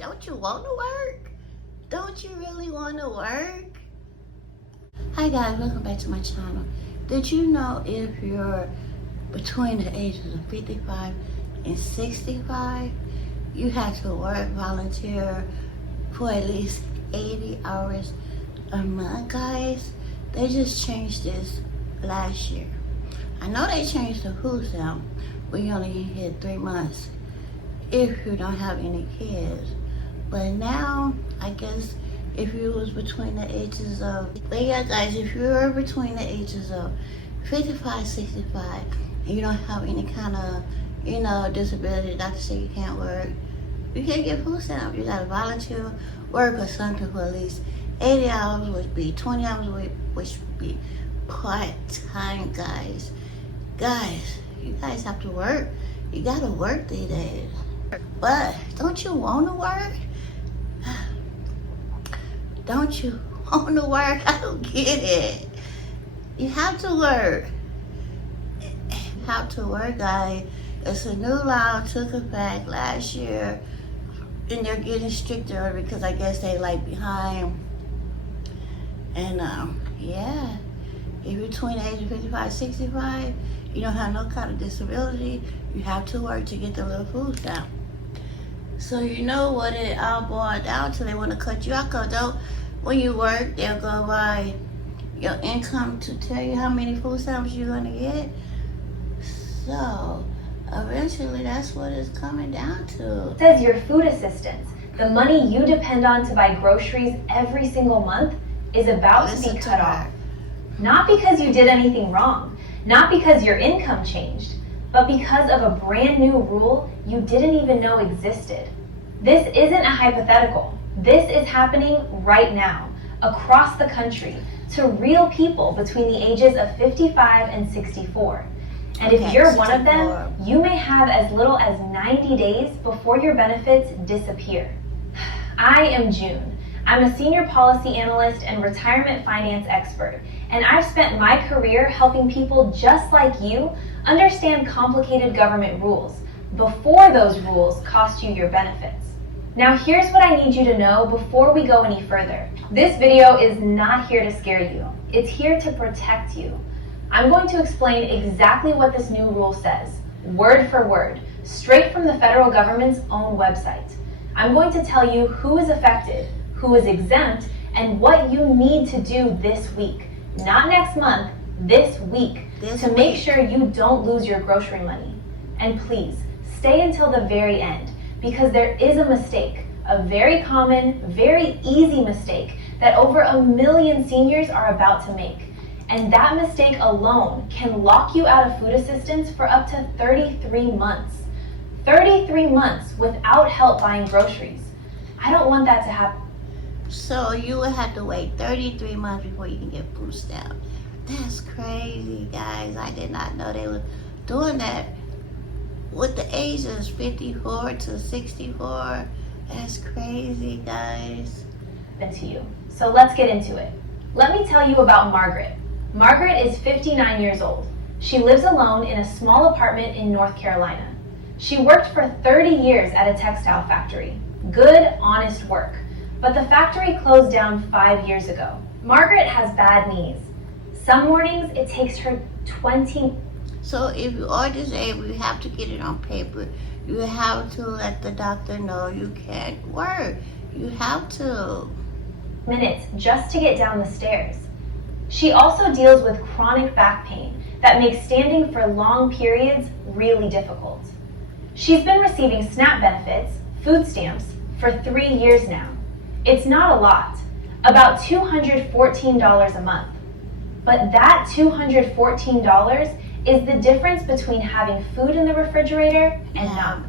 Don't you want to work? Don't you really want to work? Hi guys, welcome back to my channel. Did you know if you're between the ages of 55 and 65, you have to work volunteer for at least 80 hours a month, guys? They just changed this last year. I know they changed the food stamp where you only get 3 months if you don't have any kids. But now, I guess if you was between the ages of, but yeah guys, if you're between the ages of 55, 65, and you don't have any kind of, disability, doctor say you can't work, you can't get food stamp. You gotta volunteer work or something for at least 80 hours, which would be 20 hours a week, which would be part-time, guys. Guys, you guys have to work. You gotta work these days. But don't you want to work? Don't you want to work? I don't get it. You have to work. You have to work, guys. It's a new law, took effect last year, and they're getting stricter because I guess they like behind. And yeah, if you're between the age of 55, 65, you don't have no kind of disability, you have to work to get the little food stamp. So you know what it all boiled down to. They want to cut you out, because when you work, they'll go by your income to tell you how many food stamps you're going to get. So eventually that's what it's coming down to. It says your food assistance, the money you depend on to buy groceries every single month, is about to be cut off. Not because you did anything wrong, not because your income changed, but because of a brand new rule you didn't even know existed. This isn't a hypothetical. This is happening right now, across the country, to real people between the ages of 55 and 64. And if you're one of them, you may have as little as 90 days before your benefits disappear. I am June. I'm a senior policy analyst and retirement finance expert, and I've spent my career helping people just like you understand complicated government rules before those rules cost you your benefits. Now here's what I need you to know before we go any further. This video is not here to scare you. It's here to protect you. I'm going to explain exactly what this new rule says, word for word, straight from the federal government's own website. I'm going to tell you who is affected, who is exempt, and what you need to do this week. Not next month, this week, to make sure you don't lose your grocery money. And please, stay until the very end, because there is a mistake, a very common, very easy mistake that over 1 million seniors are about to make. And that mistake alone can lock you out of food assistance for up to 33 months. 33 months without help buying groceries. I don't want that to happen. So you would have to wait 33 months before you can get food stamp. That's crazy, guys. I did not know they were doing that with the ages 54 to 64. That's crazy, guys. To you. So let's get into it. Let me tell you about Margaret. Margaret is 59 years old. She lives alone in a small apartment in North Carolina. She worked for 30 years at a textile factory. Good, honest work. But the factory closed down 5 years ago. Margaret has bad knees. Some mornings it takes her 20. So if you are disabled, you have to get it on paper. You have to let the doctor know you can't work. You have to. Minutes just to get down the stairs. She also deals with chronic back pain that makes standing for long periods really difficult. She's been receiving SNAP benefits, food stamps, for 3 years now. It's not a lot, about $214 a month. But that $214 is the difference between having food in the refrigerator and not.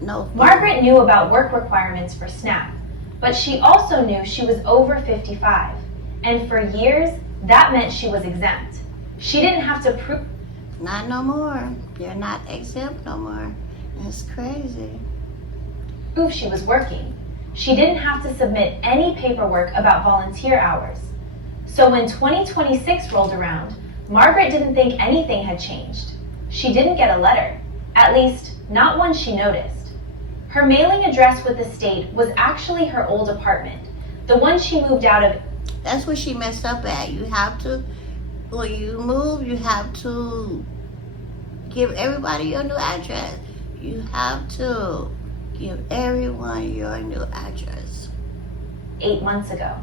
No. Margaret knew about work requirements for SNAP, but she also knew she was over 55, and for years, that meant she was exempt. She didn't have to prove. Not no more. You're not exempt no more. That's crazy. Prove she was working. She didn't have to submit any paperwork about volunteer hours. So when 2026 rolled around, Margaret didn't think anything had changed. She didn't get a letter, at least not one she noticed. Her mailing address with the state was actually her old apartment, the one she moved out of. That's what she messed up at. You have to, when you move, you have to give everybody your new address. You have to give everyone your new address. 8 months ago.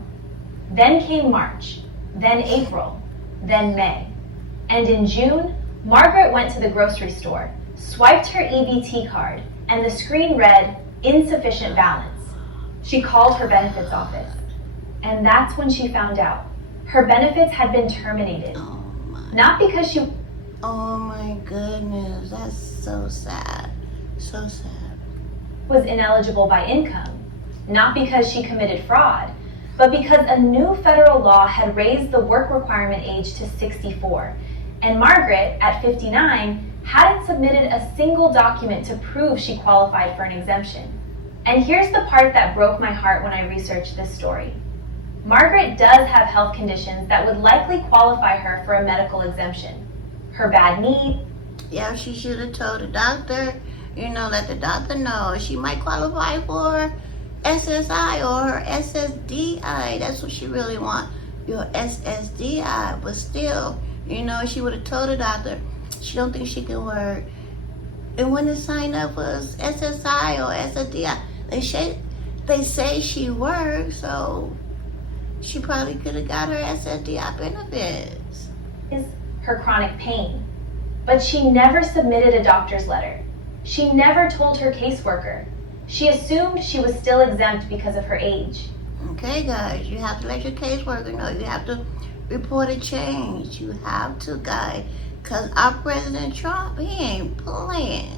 Then came March, then April, then May. And in June, Margaret went to the grocery store, swiped her EBT card, and the screen read, insufficient balance. She called her benefits office. And that's when she found out. Her benefits had been terminated. Not because she... Oh my goodness, that's so sad. So sad. Was ineligible by income. Not because she committed fraud, but because a new federal law had raised the work requirement age to 64. And Margaret, at 59, hadn't submitted a single document to prove she qualified for an exemption. And here's the part that broke my heart when I researched this story. Margaret does have health conditions that would likely qualify her for a medical exemption. Her bad knee. Yeah, she should have told the doctor, let the doctor know she might qualify for SSI or her SSDI. That's what she really wants, your SSDI. But still, she would have told the doctor she don't think she can work. And when they sign up for SSI or SSDI, they say she works, so she probably could have got her SSDI benefits. Is her chronic pain. But she never submitted a doctor's letter. She never told her caseworker. She assumed she was still exempt because of her age. Okay, guys, you have to let your caseworker know. You have to report a change. You have to, guys, because our President Trump, he ain't playing.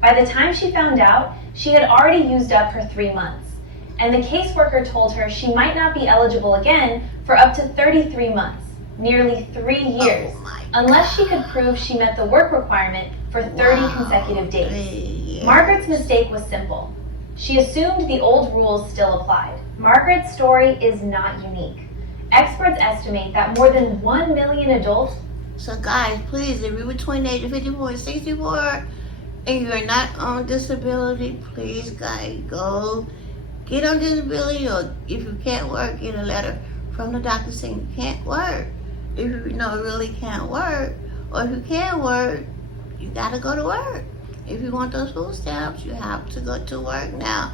By the time she found out, she had already used up her 3 months. And the caseworker told her she might not be eligible again for up to 33 months, nearly 3 years, unless she could prove she met the work requirement for 30 consecutive days. Margaret's mistake was simple. She assumed the old rules still applied. Margaret's story is not unique. Experts estimate that more than 1 million adults. So guys, please, if you're between the age of 54 and 64 and you're not on disability, please, guys, go get on disability, or if you can't work, get a letter from the doctor saying you can't work. If you really can't work, or if you can work, you gotta go to work. If you want those food stamps, you have to go to work now.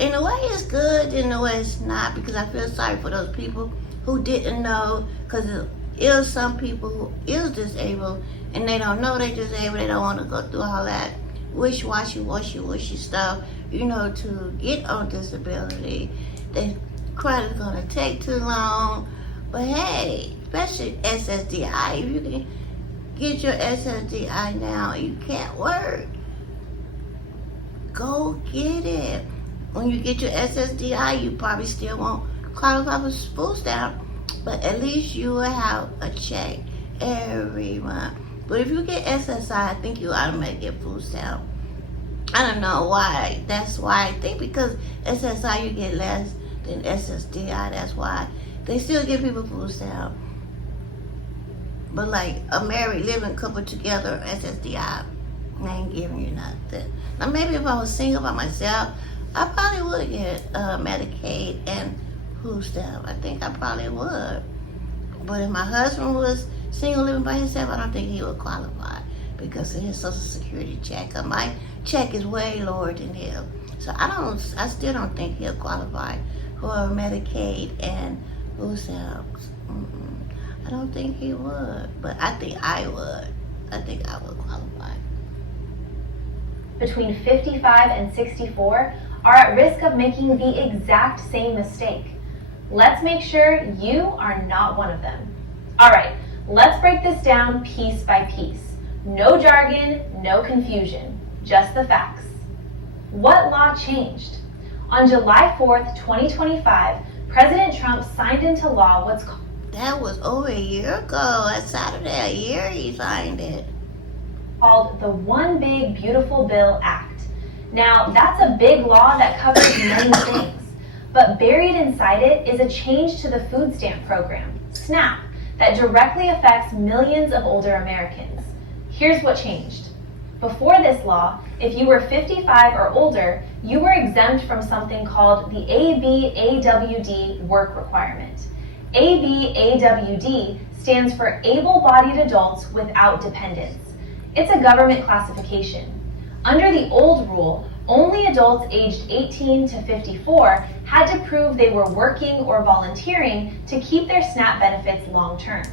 In a way it's good, in a way it's not, because I feel sorry for those people who didn't know, because it is some people who is disabled and they don't know they're disabled. They don't want to go through all that wishy stuff, to get on disability. They credit's gonna take too long. But hey, especially SSDI, if you can get your SSDI now and you can't work, go get it. When you get your SSDI, you probably still won't qualify for food stamp, but at least you will have a check every month. But if you get SSI, I think you automatically get food stamp. I don't know why. That's why I think, because SSI you get less than SSDI. That's why they still give people food stamp. But like a married living couple together, SSDI, I ain't giving you nothing. Now maybe if I was single by myself, I probably would get Medicaid and food stamp. I think I probably would. But if my husband was single living by himself, I don't think he would qualify because of his Social Security check. My check is way lower than him. So I still don't think he'll qualify for Medicaid and food stamps. I don't think he would, but I think I would. I think I would qualify. Between 55 and 64 are at risk of making the exact same mistake. Let's make sure you are not one of them. All right, let's break this down piece by piece. No jargon, no confusion, just the facts. What law changed? On July 4th, 2025, President Trump signed into law what's called... That was over a year ago. That Saturday, a year he signed it. Called the One Big Beautiful Bill Act. Now, that's a big law that covers many things, but buried inside it is a change to the food stamp program, SNAP, that directly affects millions of older Americans. Here's what changed. Before this law, if you were 55 or older, you were exempt from something called the ABAWD work requirement. ABAWD stands for able-bodied adults without dependents. It's a government classification. Under the old rule, only adults aged 18 to 54 had to prove they were working or volunteering to keep their SNAP benefits long-term.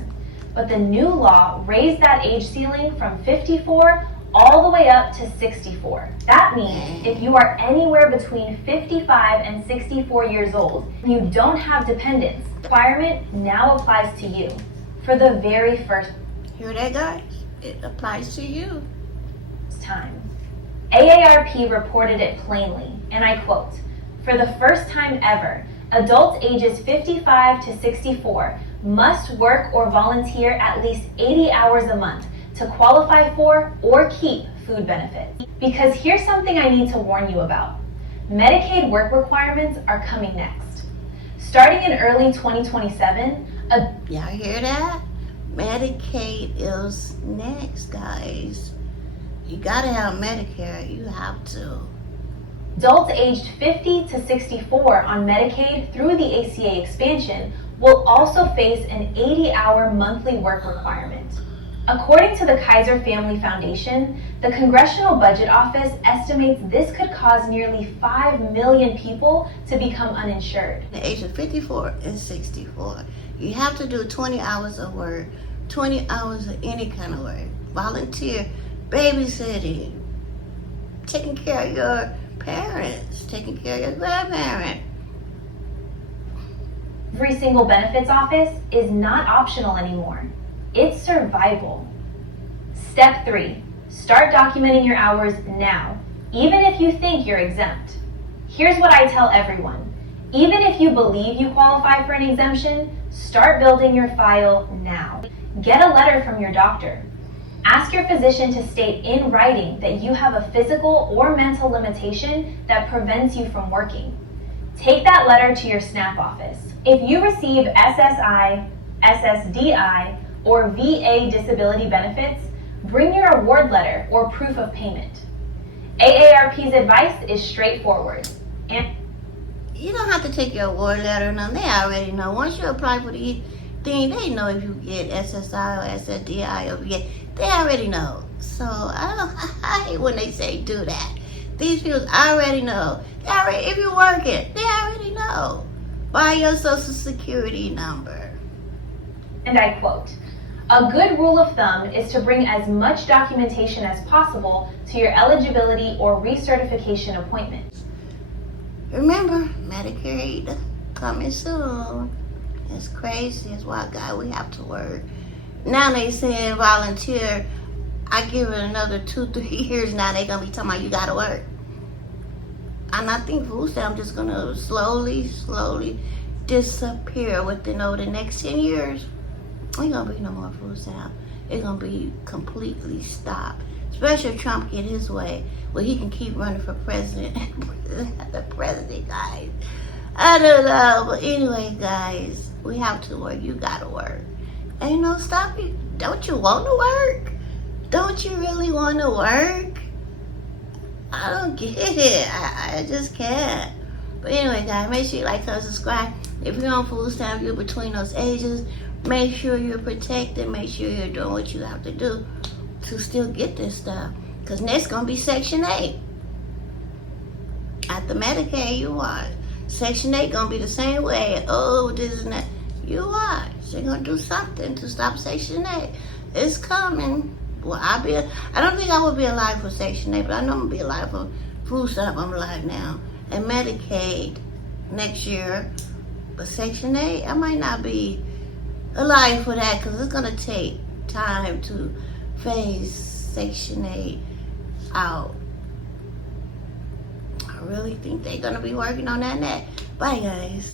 But the new law raised that age ceiling from 54 all the way up to 64. That means if you are anywhere between 55 and 64 years old and you don't have dependents, the requirement now applies to you for the very first Hear that, guys? It applies to you. time. AARP reported it plainly, and I quote, "For the first time ever, adults ages 55 to 64 must work or volunteer at least 80 hours a month to qualify for or keep food benefits." Because here's something I need to warn you about. Medicaid work requirements are coming next. Starting in early 2027, Y'all hear that? Medicaid is next, guys. You gotta have Medicare. You have to. adults aged 50 to 64 on Medicaid through the ACA expansion will also face an 80-hour monthly work requirement. According to the Kaiser Family Foundation, the Congressional Budget Office estimates this could cause nearly 5 million people to become uninsured. The age of 54 and 64. You have to do 20 hours of work, 20 hours of any kind of work. Volunteer, babysitting, taking care of your parents, taking care of your grandparents. Every single benefits office is not optional anymore. It's survival. Step 3. Start documenting your hours now, even if you think you're exempt. Here's what I tell everyone. Even if you believe you qualify for an exemption, start building your file now. Get a letter from your doctor. Ask your physician to state in writing that you have a physical or mental limitation that prevents you from working. Take that letter to your SNAP office. If you receive SSI, SSDI, or VA disability benefits, bring your award letter or proof of payment. AARP's advice is straightforward. And You don't have to take your award letter or nothing. They already know. Once you apply for the thing, they know if you get SSI or SSDI or VA. They already know. So I hate when they say do that. These people already know. If you're working, they already know by your social security number. And I quote, "A good rule of thumb is to bring as much documentation as possible to your eligibility or recertification appointment." Remember, Medicaid coming soon. It's crazy. It's why, God, we have to work. Now they saying volunteer. I give it another 2-3 years. Now they gonna be talking about you gotta work. And I think food stamps just gonna slowly disappear within over the next 10 years. Ain't gonna be no more food stamp. It's gonna be completely stopped. Especially if Trump get his way, where he can keep running for president. The president, guys. I don't know, but anyway, guys, we have to work. You gotta work. Ain't no stopping. Don't you want to work? Don't you really want to work? I don't get it. I just can't. But anyway, guys, make sure you like, comment, subscribe. If you're on food stamps, you're between those ages. Make sure you're protected. Make sure you're doing what you have to do to still get this stuff. Because next going to be Section 8. At the Medicaid, you watch. Section 8 going to be the same way. Oh, this and that. You watch. They're going to do something to stop Section 8. It's coming. Well, I don't think I will be alive for Section 8, but I know I'm going to be alive for food stamp. I'm alive now. And Medicaid next year. But Section 8, I might not be alive for that because it's going to take time to phase Section 8 out. I really think they're going to be working on that next. Bye, guys.